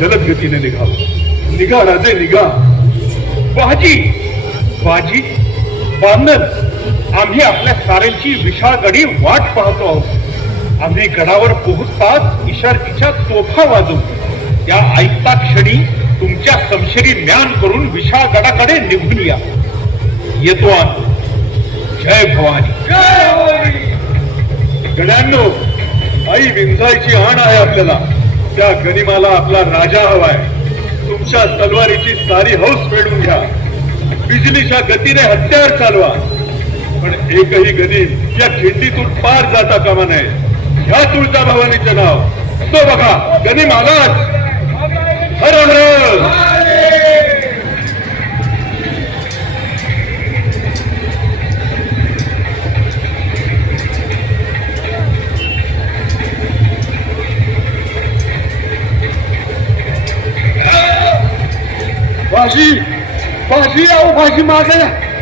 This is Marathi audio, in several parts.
जलद गतीने निघावं. निघा राजे निघा. बाजी बाजी बांधन, आम्ही आपल्या साऱ्यांची विशाळ गडी वाट पाहतो आहोत. आम्ही गडावर पोहोचताच इशारतीच्या तोफा वाजवू. त्या ऐकता क्षणी तुमच्या समशेरी म्यान करून विशाळ गडाकडे निघून या. येतो आम्ही. जय भवानी. गड्यांनो, आई विंजायची आण आहे आपल्याला. त्या गनिमाला आपला राजा हवाय. तुमच्या तलवारीची सारी हौस फेडून घ्या. बिजलीच्या गतीने हत्यार चालवा. पण एकही गनिम या खिंडीतून पार जाता कामा नये. ह्या तुळजा भवानीचे नाव. तो बघा गनिम आलाच. हर हर. भाजी भाजी आओ. भाजी मागे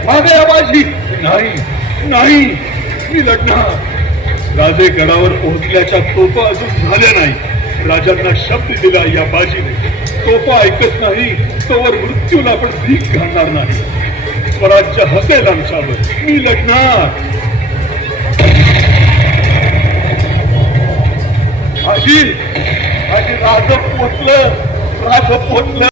मागे या. भाजी नाही नाही, मी लढणार. राजे गडावर पोहोचल्याच्या तोफा अजून झाल्या नाही. राजांना शब्द दिला या बाजीने. तोफा ऐकत नाही तोवर मृत्यूला पण भीक घालणार नाही. स्वराज्य हसेल आमच्यावर. मी लढणार. भाजी भाजी. राज पोचलं. राज पोचलं.